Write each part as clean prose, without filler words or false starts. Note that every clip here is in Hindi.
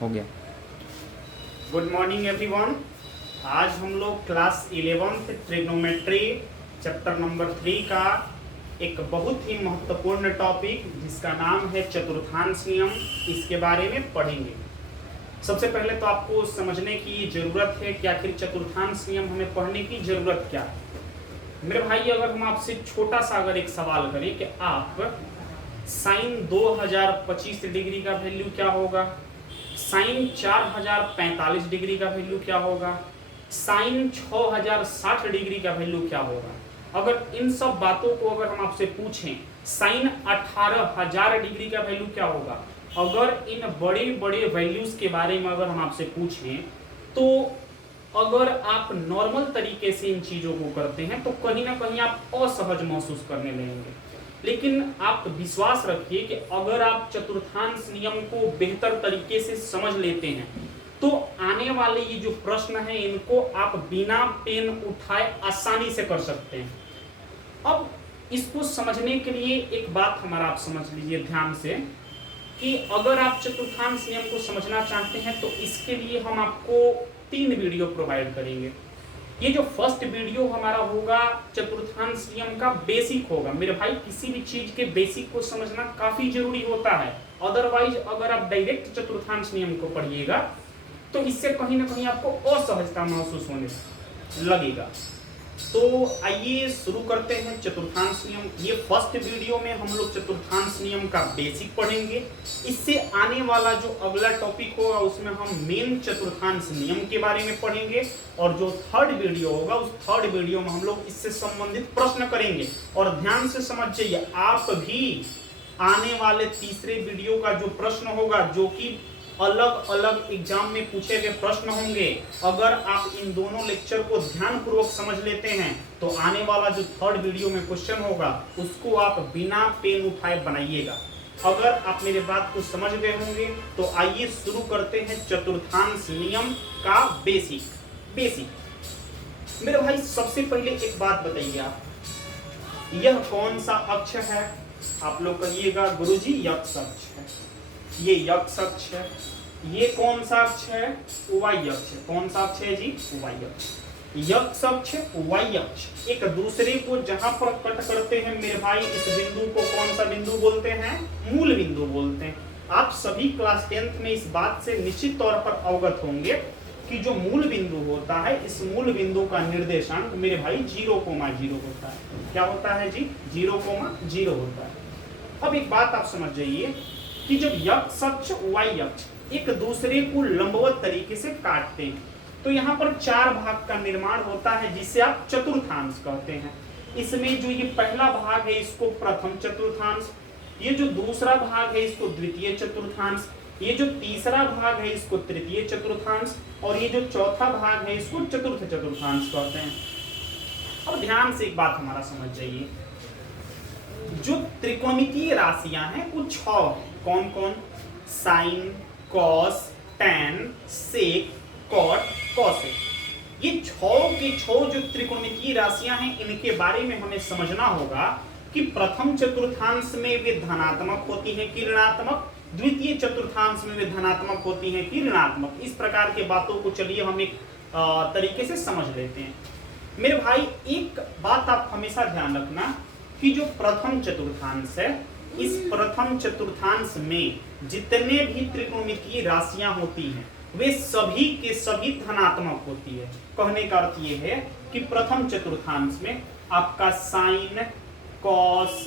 हो गया। Good morning everyone. आज हम लोग class 11th trigonometry chapter number 3 का एक बहुत ही महत्वपूर्ण टॉपिक जिसका नाम है चतुर्थांश नियम, इसके बारे में पढ़ेंगे। सबसे पहले तो आपको समझने की ज़रूरत है कि आखिर चतुर्थांश नियम हमें पढ़ने की ज़रूरत क्या है। मेरे भाई, अगर हम आपसे छोटा सा अगर एक सवाल करें कि आप साइन 2025 डिग्री का वैल्यू क्या होगा, साइन 4045 डिग्री का वैल्यू क्या होगा, साइन 6060 डिग्री का वैल्यू क्या होगा, अगर इन सब बातों को अगर हम आपसे पूछें साइन 18000 डिग्री का वैल्यू क्या होगा, अगर इन बड़े बड़े वैल्यूज के बारे में अगर हम आपसे पूछें तो अगर आप नॉर्मल तरीके से इन चीज़ों को करते हैं तो कहीं ना कहीं आप असहज महसूस करने लगेंगे। लेकिन आप विश्वास रखिए कि अगर आप चतुर्थांश नियम को बेहतर तरीके से समझ लेते हैं तो आने वाले ये जो प्रश्न है इनको आप बिना पेन उठाए आसानी से कर सकते हैं। अब इसको समझने के लिए एक बात हमारा आप समझ लीजिए ध्यान से कि अगर आप चतुर्थांश नियम को समझना चाहते हैं तो इसके लिए हम आपको 3 वीडियो प्रोवाइड करेंगे। ये जो फर्स्ट वीडियो हमारा होगा चतुर्थांश नियम का बेसिक होगा। मेरे भाई, किसी भी चीज के बेसिक को समझना काफी जरूरी होता है, अदरवाइज अगर आप डायरेक्ट चतुर्थांश नियम को पढ़िएगा तो इससे कहीं ना कहीं आपको असहजता महसूस होने लगेगा। तो आइए शुरू करते हैं चतुर्थांश नियम। ये फर्स्ट वीडियो में हम लोग चतुर्थांश नियम का बेसिक पढ़ेंगे। इससे आने वाला जो अगला टॉपिक होगा उसमें हम मेन चतुर्थांश नियम के बारे में पढ़ेंगे, और जो थर्ड वीडियो होगा उस थर्ड वीडियो में हम लोग इससे संबंधित प्रश्न करेंगे। और ध्यान से समझ जाइए, आप भी आने वाले तीसरे वीडियो का जो प्रश्न होगा, जो कि अलग अलग एग्जाम में पूछे गए प्रश्न होंगे, अगर आप इन दोनों लेक्चर को ध्यानपूर्वक समझ लेते हैं तो आने वाला जो थर्ड वीडियो में क्वेश्चन होगा उसको आप बिना पेन उठाए बनाइएगा। अगर आप मेरे बात को समझ गए होंगे तो आइए शुरू करते हैं चतुर्थांश नियम का बेसिक। मेरे भाई, सबसे पहले एक बात बताइए, आप यह कौन सा अक्ष है? आप लोग कहिएगा गुरुजी यक्ष अक्ष है। ये यक्ष अक्ष है। ये कौन सा अक्ष है? वाई अक्ष। कौन सा अक्ष है जी? वाई अक्ष। यक्ष अक्ष, वाई अक्ष एक दूसरे को जहां पर कट करते हैं मेरे भाई, इस बिंदु को कौन सा बिंदु बोलते हैं? मूल बिंदु बोलते हैं। आप सभी क्लास 10th में इस बात से निश्चित तौर पर अवगत होंगे कि जो मूल बिंदु होता है, इस मूल बिंदु का निर्देशांक मेरे भाई 0,0 होता है। क्या होता है जी? 0,0 होता है। अब एक बात आप समझ जाइए कि जब यक्ष अक्ष, वाई अक्ष एक दूसरे को लंबवत तरीके से काटते हैं तो यहाँ पर 4 भाग का निर्माण होता है जिसे आप चतुर्थांश कहते हैं। इसमें जो ये पहला भाग है इसको प्रथम चतुर्थांश, ये जो दूसरा भाग है इसको द्वितीय चतुर्थांश, ये जो तीसरा भाग है इसको तृतीय चतुर्थांश, और ये जो चौथा भाग है इसको चतुर्थ चतुर्थांश कहते हैं। अब ध्यान से एक बात हमारा समझ जाइए, जो त्रिकोणमितीय राशियां हैं वो 6 हैं। कौन कौन? साइन, कॉस, टैन, सेक, कॉट, कॉसेक। ये 6 के 6 जो त्रिकोणमितीय राशियां हैं इनके बारे में हमें समझना होगा कि प्रथम चतुर्थांश में वे धनात्मक होती हैं कि ऋणात्मक, द्वितीय चतुर्थांश में वे धनात्मक होती हैं कि ऋणात्मक। इस प्रकार के बातों को चलिए हम एक तरीके से समझ लेते हैं। मेरे भाई, एक बात आप हमेशा ध्यान रखना कि जो प्रथम चतुर्थांश है, इस प्रथम चतुर्थांश में जितने भी त्रिकोणमितीय राशियां होती हैं वे सभी के सभी धनात्मक होती है। कहने का अर्थ ये है कि प्रथम चतुर्थांश में आपका साइन, कॉस,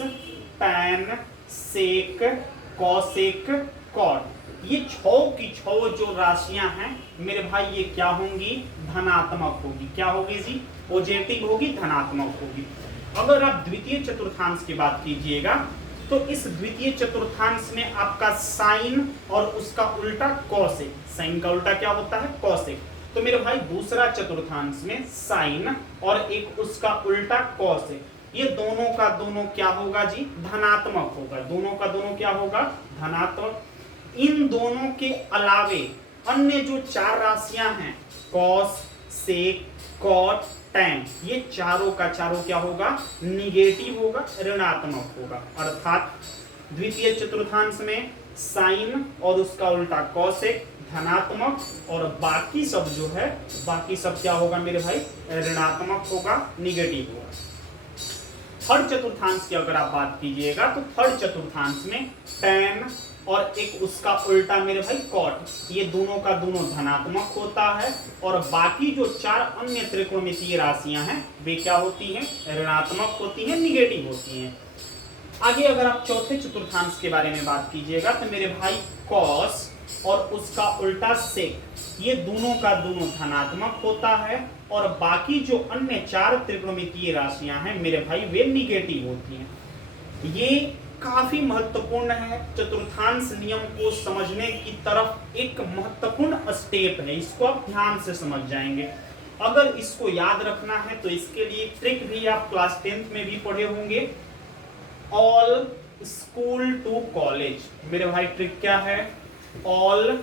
टैन, सेक, कॉसेक, कॉट, ये 6 की 6 जो राशियां हैं मेरे भाई, ये क्या होंगी? धनात्मक होगी। क्या होगी जी? पॉजिटिव होगी, धनात्मक होगी। अगर आप द्वितीय चतुर्थांश की बात कीजिएगा तो इस द्वितीय चतुर्थांश में आपका साइन और उसका उल्टा कॉसेक। साइन का उल्टा क्या होता है? कॉसेक। तो मेरे भाई, दूसरा चतुर्थांश में साइन और एक उसका उल्टा कॉसेक, ये दोनों का दोनों क्या होगा जी? धनात्मक होगा। दोनों का दोनों क्या होगा? धनात्मक। इन दोनों के अलावे अन्य जो 4 राशियां हैं, कॉस, सेक, कॉट, टैन, ये चारों का चारों क्या होगा? निगेटिव होगा, ऋणात्मक होगा। अर्थात द्वितीय चतुर्थांश में साइन और उसका उल्टा कॉसेक धनात्मक और बाकी सब जो है, बाकी सब क्या होगा मेरे भाई, ऋणात्मक होगा, निगेटिव होगा। थर्ड चतुर्थांश की अगर आप बात कीजिएगा तो थर्ड चतुर्थांश में tan और एक उसका उल्टा मेरे भाई cot, ये दोनों का दोनों धनात्मक होता है और बाकी जो चार अन्य त्रिकोणमितीय राशियां हैं वे क्या होती हैं, ऋणात्मक होती हैं, निगेटिव होती हैं। आगे अगर आप चौथे चतुर्थांश के बारे में बात कीजिएगा तो मेरे भाई cos और उसका उल्टा sec, ये दोनों का दोनों धनात्मक होता है और बाकी जो अन्य चार त्रिकोणमितीय राशियां हैं मेरे भाई वे निगेटिव होती हैं। ये काफी महत्वपूर्ण है, चतुर्थांश नियम को समझने की तरफ एक महत्वपूर्ण स्टेप है, इसको आप ध्यान से समझ जाएंगे। अगर इसको याद रखना है तो इसके लिए ट्रिक भी आप क्लास 10th में भी पढ़े होंगे, ऑल स्कूल टू कॉलेज। मेरे भाई ट्रिक क्या है, all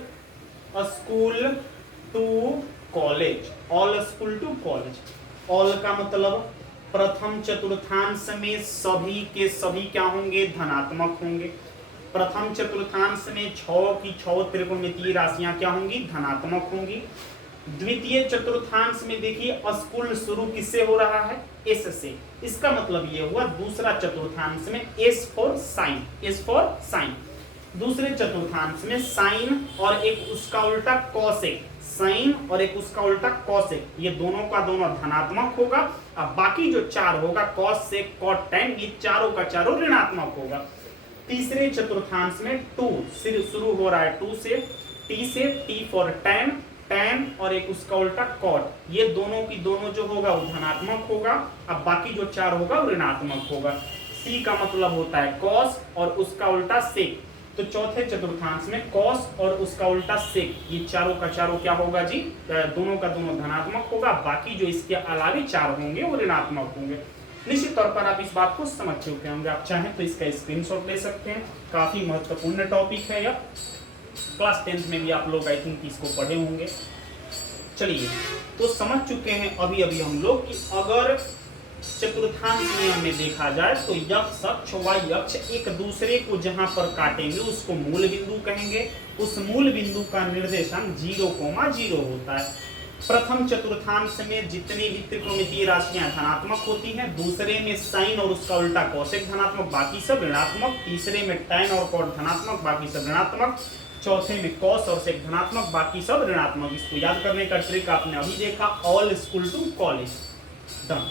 school to college, all school to college. All का मतलब प्रथम चतुर्थांश में सभी के सभी क्या होंगे, धनात्मक होंगे। प्रथम चतुर्थांश में 6 की 6 त्रिकोणमितीय राशियां क्या होंगी, धनात्मक होंगी। द्वितीय चतुर्थांश में देखिए स्कूल शुरू किससे हो रहा है, एस से, इसका मतलब ये हुआ दूसरा चतुर्थांश में S for sine, S for sine. दूसरे चतुर्थांश में साइन और एक उसका उल्टा कॉसेक, साइन और एक उसका उल्टा कॉसेक, ये दोनों का दोनों धनात्मक होगा। अब बाकी जो चार होगा कॉस सेक कॉट टैन, ये चारों का चारों ऋणात्मक होगा। तीसरे चतुर्थांश में 2 शुरू हो रहा है, 2 से, टी से, टी फॉर टैन, टैन और एक उसका उल्टा कॉट, ये दोनों की दोनों जो होगा वो धनात्मक होगा। अब बाकी जो चार होगा वो ऋणात्मक होगा। सी का मतलब होता है कॉस और उसका उल्टा सेक, तो चौथे चतुर्थांश में कॉस और उसका उल्टा सेक, ये चारों का चारों क्या होगा जी, दोनों का दोनों धनात्मक होगा। बाकी जो इसके अलावे चार होंगे वो ऋणात्मक होंगे। निश्चित तौर पर आप इस बात को समझ चुके होंगे, आप चाहें तो इसका स्क्रीनशॉट ले सकते हैं। काफी महत्वपूर्ण टॉपिक है यह, क्लास 10th में भी आप लोग आई थिंक इसको पढ़े होंगे। चलिए, तो समझ चुके हैं अभी अभी हम लोग कि अगर चतुर्थांश नियम में देखा जाए तो यक्ष अक्ष वाई अक्ष एक दूसरे को जहां पर काटेंगे उसको मूल बिंदु कहेंगे। उस मूल बिंदु का निर्देशांक 0,0 होता है। प्रथम चतुर्थांश में जितनी भी त्रिकोणमितीय राशियां धनात्मक होती हैं, दूसरे में साइन और उसका उल्टा कॉसेक धनात्मक, बाकी सब ऋणात्मक। तीसरे में टैन और कॉट धनात्मक, बाकी सब ऋणात्मक। चौथे में कॉस और सेक धनात्मक, बाकी सब ऋणात्मक। इसको याद करने का ट्रिक आपने अभी देखा, all school to college, done.